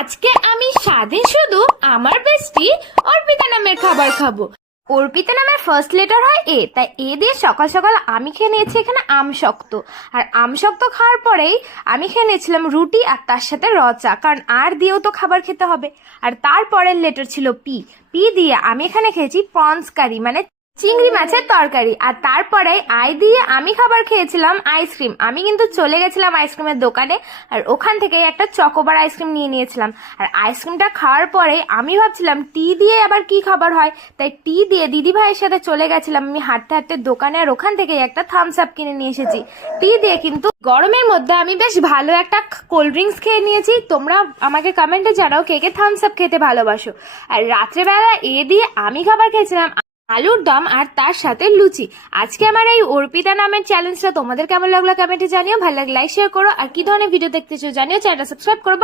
আজকে আমি স্বাদে শুধু আমার বেস্টি অর্পিতা নামের খাবার খাবো। অর্পিতা নামের ফার্স্ট লেটার হয় এ, তাই এ দিয়ে সকাল সকাল আমি খেয়ে নিয়েছি এখানে আমশক্ত। আর আমশক্ত খাওয়ার পরেই আমি খেয়ে নিয়েছিলাম রুটি আর তার সাথে চা, কারণ আর দিয়েও তো খাবার খেতে হবে। আর তারপরের লেটার ছিল পি। পি দিয়ে আমি এখানে খেয়েছি প্রনস কারি, মানে চিংড়ি মাছের তরকারি। আর তারপরে আই দিয়ে আমি খাবার খেয়েছিলাম আইসক্রিম। আমি কিন্তু চলে গেছিলাম আইসক্রিমের দোকানে, আর ওখান থেকে একটা চকোবার আইসক্রিম নিয়ে নিয়েছিলাম। আর আইসক্রিমটা খাওয়ার পরে আমি ভাবছিলাম টি দিয়ে আবার কি খাবার হয়, তাই টি দিয়ে দিদি ভাইয়ের সাথে চলে গেছিলাম আমি হাঁটতে হাঁটতে দোকানে, আর ওখান থেকে একটা থামস আপ কিনে নিয়ে এসেছি। টি দিয়ে কিন্তু গরমের মধ্যে আমি বেশ ভালো একটা কোল্ড ড্রিঙ্কস খেয়ে নিয়েছি। তোমরা আমাকে কমেন্টে জানাও কে কে থামস আপ খেতে ভালোবাসো। আর রাত্রেবেলা এ দিয়ে আমি খাবার খেয়েছিলাম আলুর দম আর তার সাথে লুচি। আজকে আমার এই অর্পিতা নামের চ্যালেঞ্জটা তোমাদের কেমন লাগলো কমেন্টে জানিও। ভালো লাগলে লাইক শেয়ার করো, আর কি ধরনের ভিডিও দেখতে চাও জানিও। চ্যানেলটা সাবস্ক্রাইব করো।